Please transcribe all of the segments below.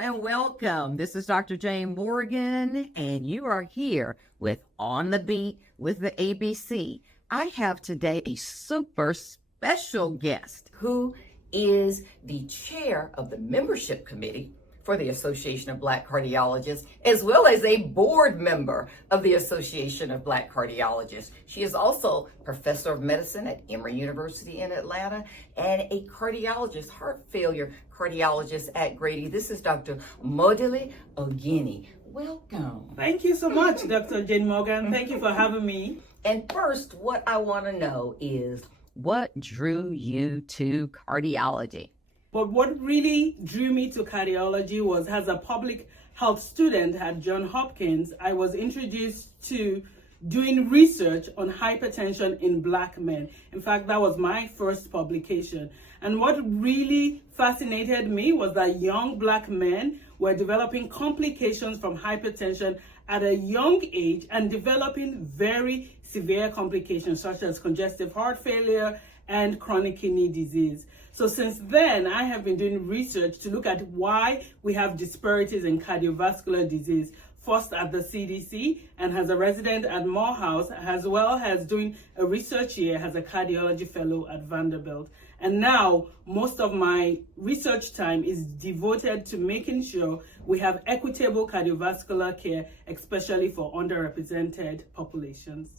and welcome. This is Dr. Jane Morgan, and you are here with On the Beat with the ABC. I have today a super special guest who is the chair of the membership committee for the Association of Black Cardiologists, as well as a board member of the Association of Black Cardiologists. She is also professor of medicine at Emory University in Atlanta and a cardiologist, heart failure cardiologist at Grady. This is Dr. Modele Ogunniyi. Welcome. Thank you so much, Dr. Jane Morgan. Thank you for having me. And first, what I want to know is, what drew you to cardiology? But what really drew me to cardiology was, as a public health student at Johns Hopkins, I was introduced to doing research on hypertension in Black men. In fact, that was my first publication. And what really fascinated me was that young Black men were developing complications from hypertension at a young age and developing very severe complications such as congestive heart failure and chronic kidney disease. So since then, I have been doing research to look at why we have disparities in cardiovascular disease, first at the CDC and as a resident at Morehouse, as well as doing a research year as a cardiology fellow at Vanderbilt. And now most of my research time is devoted to making sure we have equitable cardiovascular care, especially for underrepresented populations.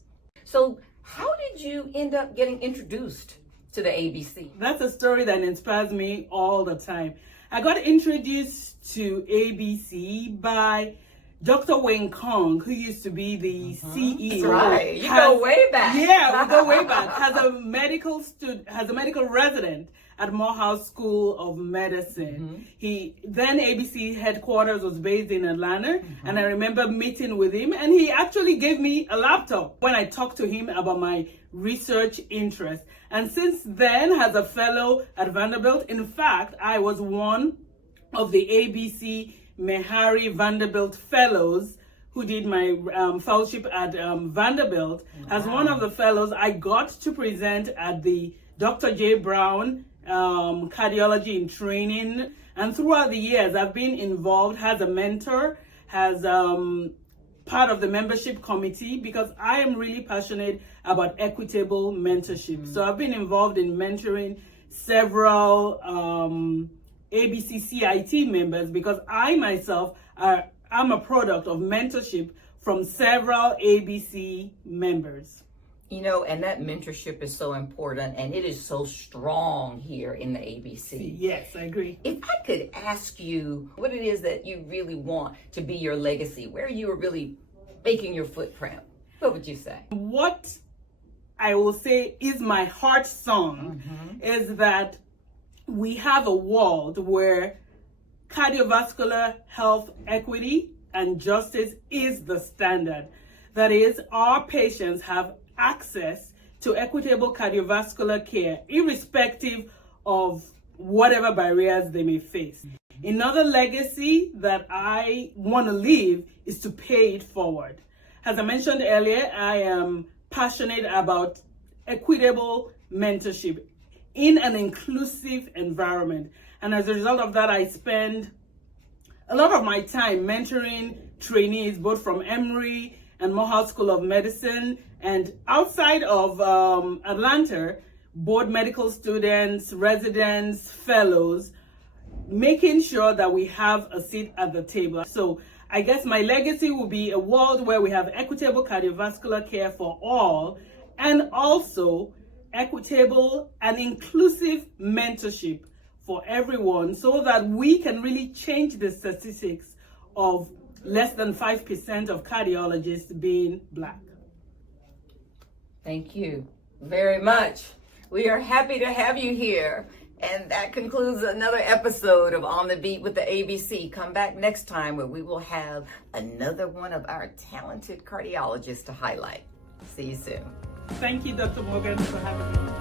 So how did you end up getting introduced to the ABC? That's a story that inspires me all the time. I got introduced to ABC by Dr. Wayne Kong, who used to be the CEO. That's right. You go way back. Yeah, we go way back. Has a medical resident at Morehouse School of Medicine. Then ABC headquarters was based in Atlanta, and I remember meeting with him, and he actually gave me a laptop when I talked to him about my research interest. And since then, as a fellow at Vanderbilt, in fact, I was one of the ABC Mehari Vanderbilt Fellows who did my fellowship at Vanderbilt. Wow. As one of the fellows, I got to present at the Dr. J. Brown Cardiology in Training. And throughout the years, I've been involved as a mentor, as part of the membership committee, because I am really passionate about equitable mentorship. So I've been involved in mentoring several ABC CIT members, because I myself am a product of mentorship from several ABC members. You know, and that mentorship is so important, and it is so strong here in the ABC. Yes, I agree. If I could ask you what it is that you really want to be your legacy, where you are really making your footprint, what would you say? What I will say is my heart song is that we have a world where cardiovascular health equity and justice is the standard. That is, our patients have access to equitable cardiovascular care, irrespective of whatever barriers they may face. Another legacy that I want to leave is to pay it forward. As I mentioned earlier, I am passionate about equitable mentorship in an inclusive environment. And as a result of that, I spend a lot of my time mentoring trainees, both from Emory and Morehouse School of Medicine, and outside of Atlanta, board medical students, residents, fellows, making sure that we have a seat at the table. So I guess my legacy will be a world where we have equitable cardiovascular care for all, and also equitable and inclusive mentorship for everyone, so that we can really change the statistics of less than 5% of cardiologists being Black. Thank you very much. We are happy to have you here. And that concludes another episode of On the Beat with the ABC. Come back next time where we will have another one of our talented cardiologists to highlight. See you soon. Thank you, Dr. Morgan, for having me.